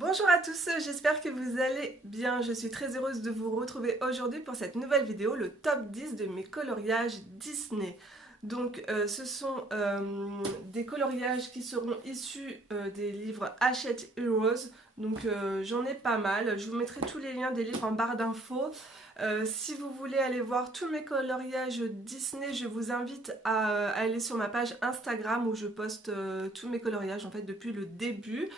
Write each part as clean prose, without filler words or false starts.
Bonjour à tous, j'espère que vous allez bien. Je suis très heureuse de vous retrouver aujourd'hui pour cette nouvelle vidéo, le top 10 de mes coloriages Disney. Donc ce sont des coloriages qui seront issus des livres Hachette Heroes. Donc j'en ai pas mal. Je vous mettrai tous les liens des livres en barre d'infos. Si vous voulez aller voir tous mes coloriages Disney, je vous invite à aller sur ma page Instagram où je poste tous mes coloriages en fait depuis le début.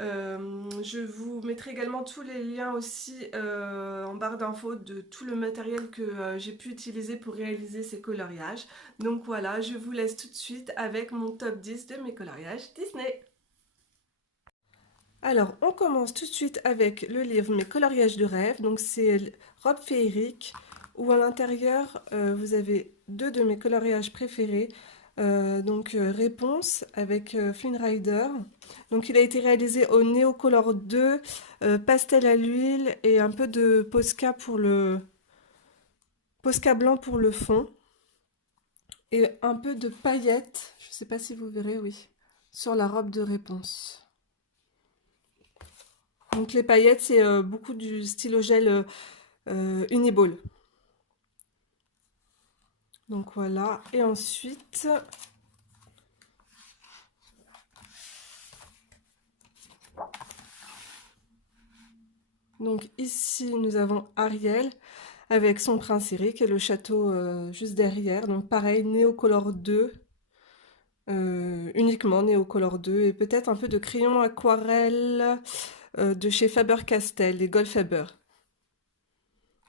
Je vous mettrai également tous les liens aussi en barre d'infos de tout le matériel que j'ai pu utiliser pour réaliser ces coloriages. Donc voilà, je vous laisse tout de suite avec mon top 10 de mes coloriages Disney. Alors, on commence tout de suite avec le livre Mes coloriages de rêve. Donc c'est Robe féerique où à l'intérieur vous avez deux de mes coloriages préférés. Réponse avec Flynn Rider. Donc il a été réalisé au Neocolor 2, pastel à l'huile et un peu de Posca blanc pour le fond et un peu de paillettes, je ne sais pas si vous verrez, oui, sur la robe de réponse. Donc les paillettes, c'est beaucoup du stylo gel Uniball. Donc voilà, et ensuite, donc ici nous avons Ariel avec son prince Eric et le château juste derrière. Donc pareil, Néocolor 2, uniquement Néocolor 2 et peut-être un peu de crayon aquarelle de chez Faber-Castell, les Goldfaber.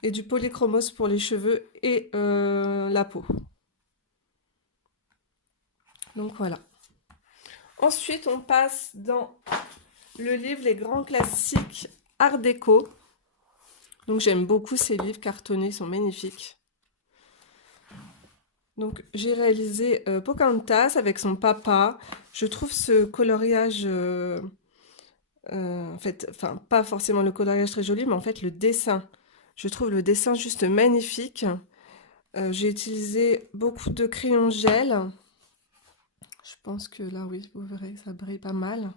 Et du polychromos pour les cheveux et la peau. Donc voilà. Ensuite, on passe dans le livre Les grands classiques Art déco. Donc j'aime beaucoup ces livres cartonnés, ils sont magnifiques. Donc j'ai réalisé Pocahontas avec son papa. Je trouve ce coloriage, en fait, enfin pas forcément le coloriage très joli, mais en fait le dessin. Je trouve le dessin juste magnifique. J'ai utilisé beaucoup de crayons gel. Je pense que là, oui, vous verrez, ça brille pas mal.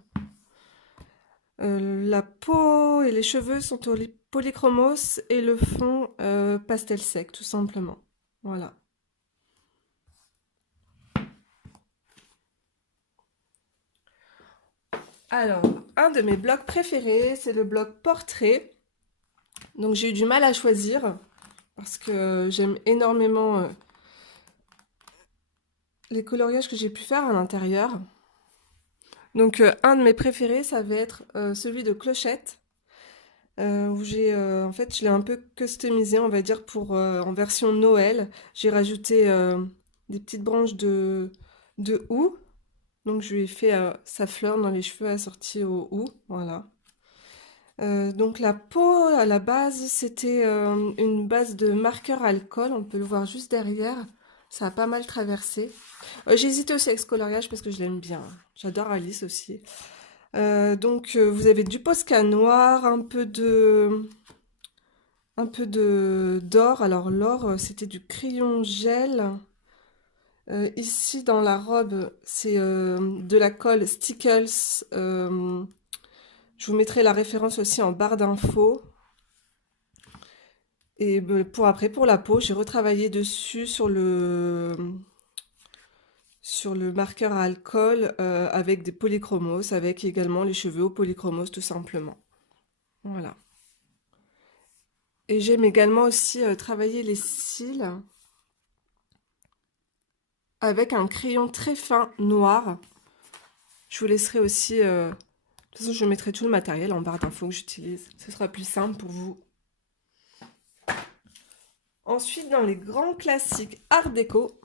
La peau et les cheveux sont au polychromos et le fond pastel sec, tout simplement. Voilà. Alors, un de mes blocs préférés, c'est le bloc portrait. Donc j'ai eu du mal à choisir parce que j'aime énormément les coloriages que j'ai pu faire à l'intérieur. Donc un de mes préférés, ça va être celui de Clochette. Où j'ai en fait je l'ai un peu customisé on va dire pour en version Noël. J'ai rajouté des petites branches de houx. Donc je lui ai fait sa fleur dans les cheveux assortie au houx. Voilà. Donc la peau à la base c'était une base de marqueur alcool. On peut le voir juste derrière. Ça a pas mal traversé. J'ai hésité aussi avec ce coloriage parce que je l'aime bien. J'adore Alice aussi. Vous avez du Posca noir, un peu de d'or. Alors l'or, c'était du crayon gel. Ici dans la robe, c'est de la colle Stickles. Je vous mettrai la référence aussi en barre d'infos. Et pour la peau, j'ai retravaillé dessus sur le marqueur à alcool avec des polychromos, avec également les cheveux au polychromos tout simplement. Voilà. Et j'aime également aussi travailler les cils avec un crayon très fin noir. Je vous laisserai aussi... de toute façon, je mettrai tout le matériel en barre d'infos que j'utilise. Ce sera plus simple pour vous. Ensuite, dans les grands classiques Art déco,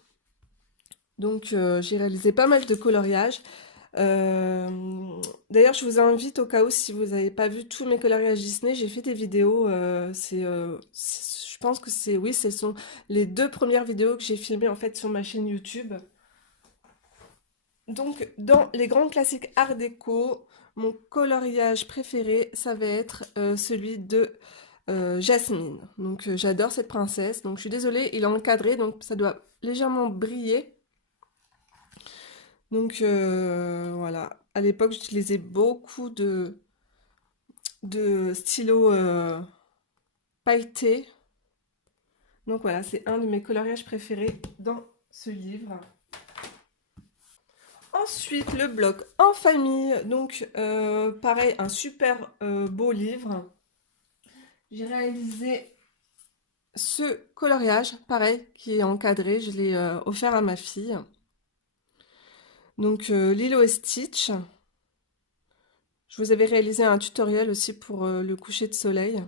donc j'ai réalisé pas mal de coloriages. D'ailleurs, je vous invite au cas où si vous n'avez pas vu tous mes coloriages Disney, j'ai fait des vidéos. Je pense que oui, ce sont les deux premières vidéos que j'ai filmées en fait sur ma chaîne YouTube. Donc, dans les grands classiques Art déco, mon coloriage préféré, ça va être celui de Jasmine. Donc, j'adore cette princesse. Donc, je suis désolée, il est encadré, donc ça doit légèrement briller. Donc, voilà. À l'époque, j'utilisais beaucoup de stylo pailleté. Donc voilà, c'est un de mes coloriages préférés dans ce livre. Ensuite, le bloc en famille. Donc pareil, un super beau livre. J'ai réalisé ce coloriage, pareil, qui est encadré. Je l'ai offert à ma fille. Donc Lilo et Stitch. Je vous avais réalisé un tutoriel aussi pour le coucher de soleil.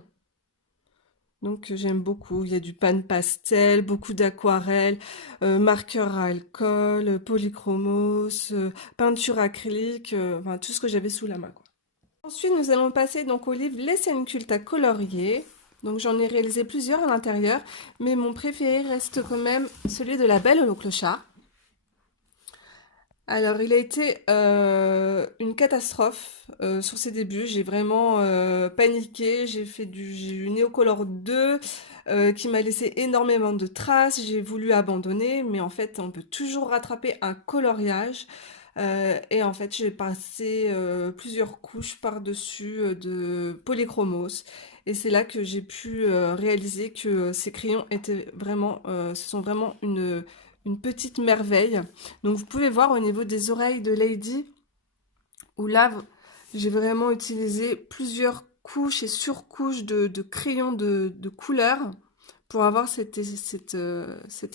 Donc j'aime beaucoup. Il y a du pan pastel, beaucoup d'aquarelle, marqueur à alcool, polychromos, peinture acrylique, enfin tout ce que j'avais sous la main, quoi. Ensuite, nous allons passer donc au livre Les scènes cultes à colorier. Donc j'en ai réalisé plusieurs à l'intérieur, mais mon préféré reste quand même celui de La Belle et le Clochard. Alors, il a été une catastrophe sur ses débuts. J'ai vraiment paniqué. J'ai eu Néocolor 2 qui m'a laissé énormément de traces. J'ai voulu abandonner, mais en fait, on peut toujours rattraper un coloriage. Et en fait, j'ai passé plusieurs couches par-dessus de polychromos. Et c'est là que j'ai pu réaliser que ces crayons étaient vraiment, ce sont vraiment une petite merveille. Donc vous pouvez voir au niveau des oreilles de Lady, où là j'ai vraiment utilisé plusieurs couches et surcouches de crayons de couleur pour avoir cet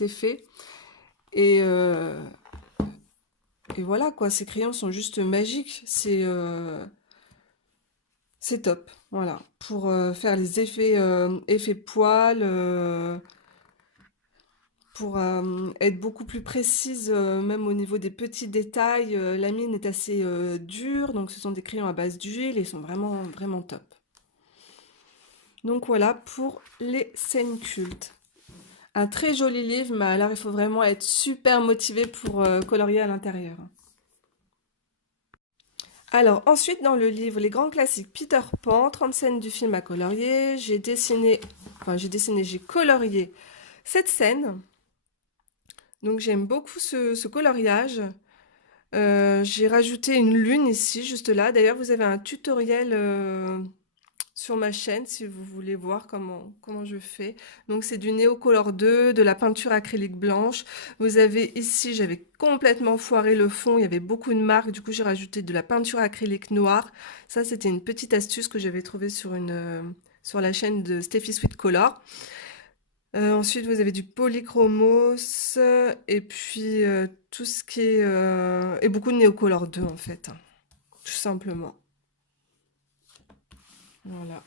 effet. Et voilà quoi, ces crayons sont juste magiques. C'est top, voilà, pour faire les effets poils, pour être beaucoup plus précise, même au niveau des petits détails. La mine est assez dure, donc ce sont des crayons à base d'huile et ils sont vraiment, vraiment top. Donc voilà pour les scènes cultes. Un très joli livre, mais alors il faut vraiment être super motivé pour colorier à l'intérieur. Alors ensuite dans le livre Les grands classiques Peter Pan, 30 scènes du film à colorier, j'ai colorié cette scène. Donc j'aime beaucoup ce coloriage. J'ai rajouté une lune ici, juste là. D'ailleurs, vous avez un tutoriel sur ma chaîne si vous voulez voir comment je fais. Donc c'est du Néocolor 2, de la peinture acrylique blanche. Vous avez ici, j'avais complètement foiré le fond, il y avait beaucoup de marques. Du coup, j'ai rajouté de la peinture acrylique noire. Ça, c'était une petite astuce que j'avais trouvée sur la chaîne de Steffi Sweet Color. Ensuite, vous avez du polychromos et puis tout ce qui est... et beaucoup de Néocolor 2 en fait, hein, tout simplement. Voilà.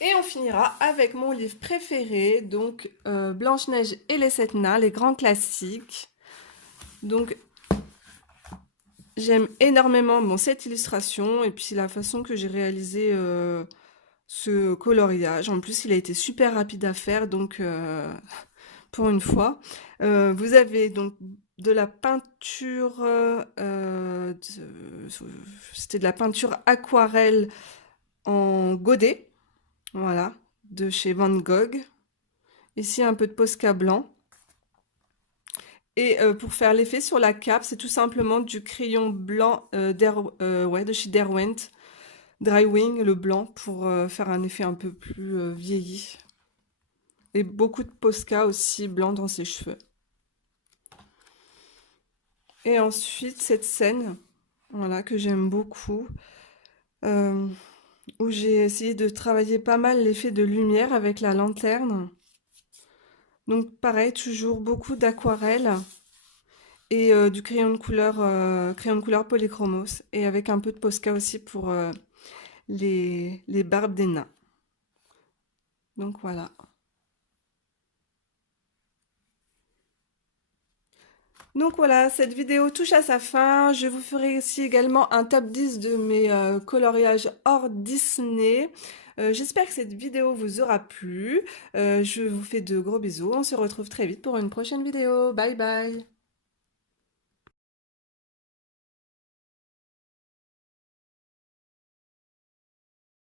Et on finira avec mon livre préféré, donc Blanche-Neige et les 7 nains, les grands classiques. Donc, j'aime énormément cette illustration et puis la façon que j'ai réalisé ce coloriage. En plus, il a été super rapide à faire, donc pour une fois. Vous avez donc de la peinture, c'était de la peinture aquarelle en godet, voilà, de chez Van Gogh. Ici, un peu de Posca blanc. Et pour faire l'effet sur la cape, c'est tout simplement du crayon blanc de chez Derwent. Drywing, le blanc, pour faire un effet un peu plus vieilli. Et beaucoup de Posca aussi blanc dans ses cheveux. Et ensuite, cette scène, voilà, que j'aime beaucoup, où j'ai essayé de travailler pas mal l'effet de lumière avec la lanterne. Donc pareil, toujours beaucoup d'aquarelle et du crayon de couleur polychromos, et avec un peu de Posca aussi pour les barbes des nains. Donc voilà. Donc voilà, cette vidéo touche à sa fin. Je vous ferai aussi également un top 10 de mes coloriages hors Disney. J'espère que cette vidéo vous aura plu. Je vous fais de gros bisous. On se retrouve très vite pour une prochaine vidéo. Bye bye!